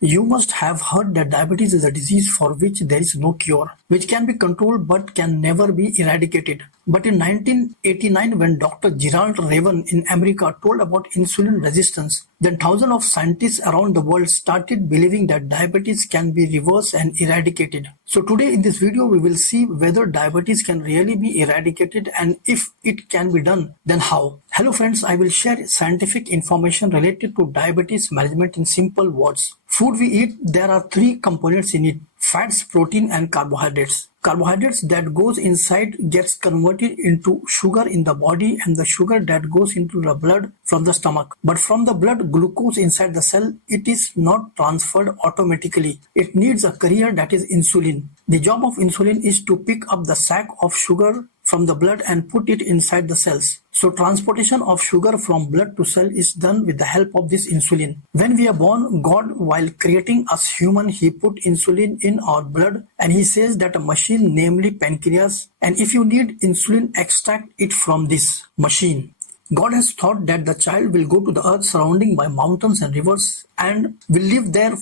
You must have heard that diabetes is a disease for which there is no cure, which can be controlled but can never be eradicated. But in 1989, when Dr. Gerald Raven in America told about insulin resistance, then thousands of scientists around the world started believing that diabetes can be reversed and eradicated. So today in this video, we will see whether diabetes can really be eradicated, and if it can be done, then how. Hello friends, I will share scientific information related to diabetes management in simple words. Food we eat, there are three components in it: fats, protein and carbohydrates. Carbohydrates that goes inside gets converted into sugar in the body, and the sugar that goes into the blood from the stomach. But from the blood glucose inside the cell, it is not transferred automatically. It needs a carrier, that is insulin. The job of insulin is to pick up the sack of sugar from the blood and put it inside the cells. So transportation of sugar from blood to cell is done with the help of this insulin. When we are born, God, while creating us human, he put insulin in our blood, and he says that a machine, namely pancreas, and if you need insulin, extract it from this machine. God has thought that the child will go to the earth surrounding by mountains and rivers and will live there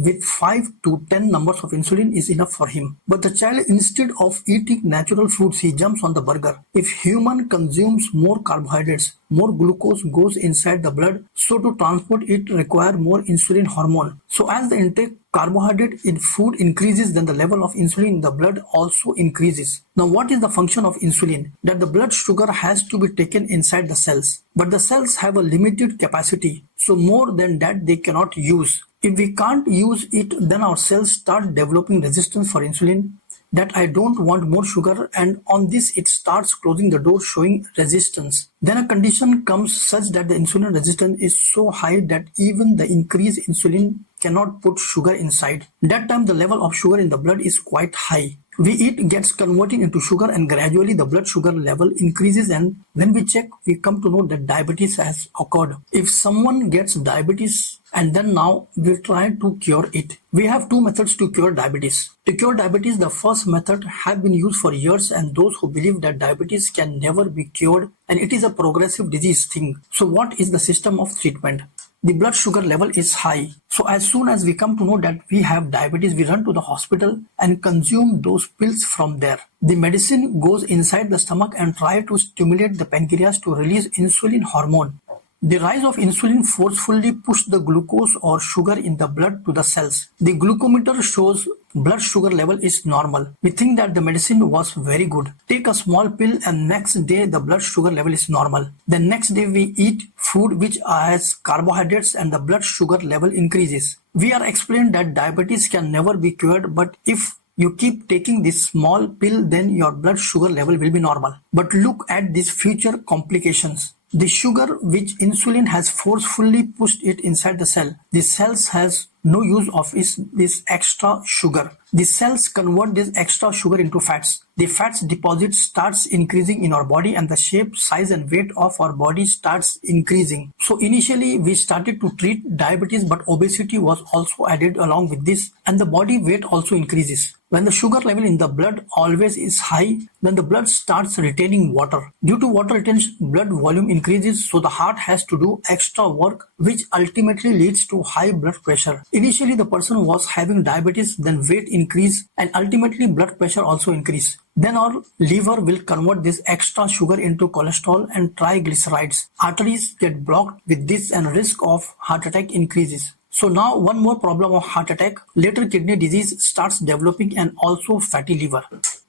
with 5 to 10 numbers of insulin is enough for him. But the child, instead of eating natural foods, he jumps on the burger. If human consumes more carbohydrates, more glucose goes inside the blood, so to transport it require more insulin hormone. So as the intake carbohydrate in food increases, then the level of insulin in the blood also increases. Now what is the function of insulin? That the blood sugar has to be taken inside the cells. But the cells have a limited capacity, so more than that they cannot use. If we can't use it, then our cells start developing resistance for insulin, that I don't want more sugar, and on this it starts closing the door, showing resistance. Then a condition comes such that the insulin resistance is so high that even the increased insulin cannot put sugar inside. That time the level of sugar in the blood is quite high. We eat gets converted into sugar, and gradually the blood sugar level increases, and when we check, we come to know that diabetes has occurred. If someone gets diabetes and then now we try to cure it, we have two methods to cure diabetes. To cure diabetes, the first method have been used for years, and those who believe that diabetes can never be cured and it is a progressive disease thing. So what is the system of treatment? The blood sugar level is high. So as soon as we come to know that we have diabetes, we run to the hospital and consume those pills from there. The medicine goes inside the stomach and try to stimulate the pancreas to release insulin hormone. The rise of insulin forcefully pushes the glucose or sugar in the blood to the cells. The glucometer shows blood sugar level is normal. We think that the medicine was very good. Take a small pill and next day the blood sugar level is normal. The next day we eat food which has carbohydrates and the blood sugar level increases. We are explained that diabetes can never be cured, but if you keep taking this small pill, then your blood sugar level will be normal. But look at these future complications. The sugar which insulin has forcefully pushed it inside the cell, the cells has no use of this extra sugar. The cells convert this extra sugar into fats. The fats deposit starts increasing in our body, and the shape, size and weight of our body starts increasing. So initially we started to treat diabetes, but obesity was also added along with this, and the body weight also increases. When the sugar level in the blood always is high, then the blood starts retaining water. Due to water retention, blood volume increases, so the heart has to do extra work, which ultimately leads to high blood pressure. Initially the person was having diabetes, then weight increase, and ultimately blood pressure also increase. Then our liver will convert this extra sugar into cholesterol and triglycerides. Arteries get blocked with this, and risk of heart attack increases. So now one more problem of heart attack, later kidney disease starts developing, and also fatty liver.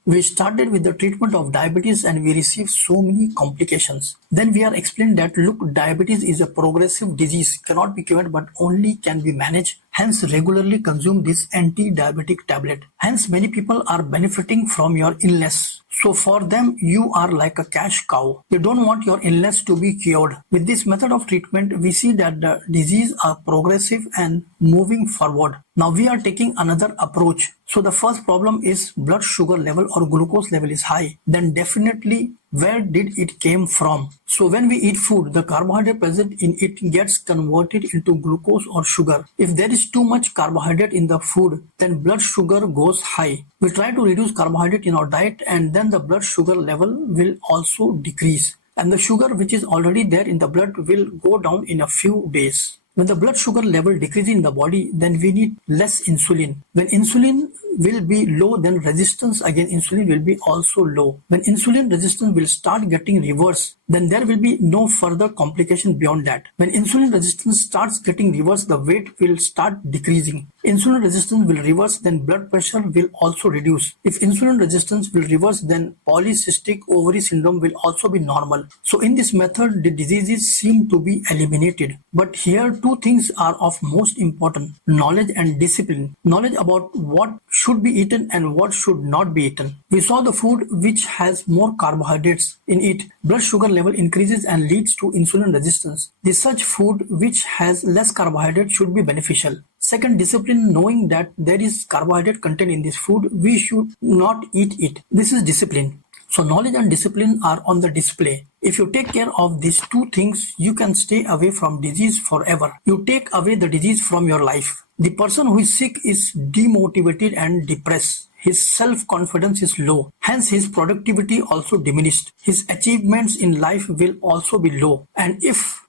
We started with the treatment of diabetes and we received so many complications. Then we are explained that look, diabetes is a progressive disease, cannot be cured but only can be managed. Hence regularly consume this anti-diabetic tablet. Hence many people are benefiting from your illness. So for them, you are like a cash cow. They don't want your illness to be cured. With this method of treatment, we see that the disease are progressive and moving forward. Now we are taking another approach. So the first problem is blood sugar level or glucose level is high. Then definitely where did it came from? So when we eat food, the carbohydrate present in it gets converted into glucose or sugar. If there is too much carbohydrate in the food, then blood sugar goes high. We try to reduce carbohydrate in our diet, and then the blood sugar level will also decrease. And the sugar which is already there in the blood will go down in a few days. When the blood sugar level decreases in the body, then we need less insulin. When insulin will be low, then resistance against insulin will be also low. When insulin resistance will start getting reversed, then there will be no further complication beyond that. When insulin resistance starts getting reversed, the weight will start decreasing. Insulin resistance will reverse, then blood pressure will also reduce. If insulin resistance will reverse, then polycystic ovary syndrome will also be normal. So in this method, the diseases seem to be eliminated. But here two things are of most important: knowledge and discipline. Knowledge about what should be eaten and what should not be eaten. We saw the food which has more carbohydrates in it, blood sugar level increases and leads to insulin resistance. The such food which has less carbohydrate should be beneficial. Second, discipline, knowing that there is carbohydrate content in this food, we should not eat it. This is discipline. So knowledge and discipline are on the display. If you take care of these two things, you can stay away from disease forever. You take away the disease from your life. The person who is sick is demotivated and depressed. His self-confidence is low. Hence, his productivity also diminished. His achievements in life will also be low. And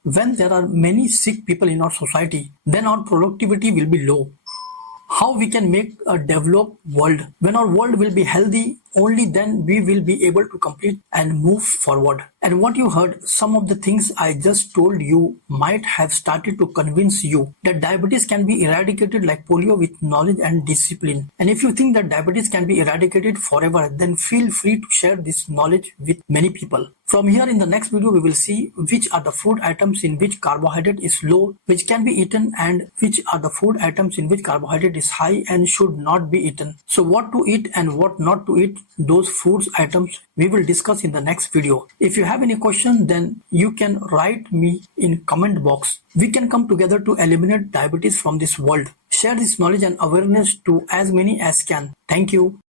when there are many sick people in our society, then our productivity will be low. How we can make a developed world? When our world will be healthy, only then we will be able to complete and move forward. And what you heard, some of the things I just told you might have started to convince you that diabetes can be eradicated like polio with knowledge and discipline. And if you think that diabetes can be eradicated forever, then feel free to share this knowledge with many people. From here in the next video, we will see which are the food items in which carbohydrate is low, which can be eaten, and which are the food items in which carbohydrate is high and should not be eaten. So what to eat and what not to eat, those foods items we will discuss in the next video. If you have any question, then you can write me in comment box. We can come together to eliminate diabetes from this world. Share this knowledge and awareness to as many as can. Thank you.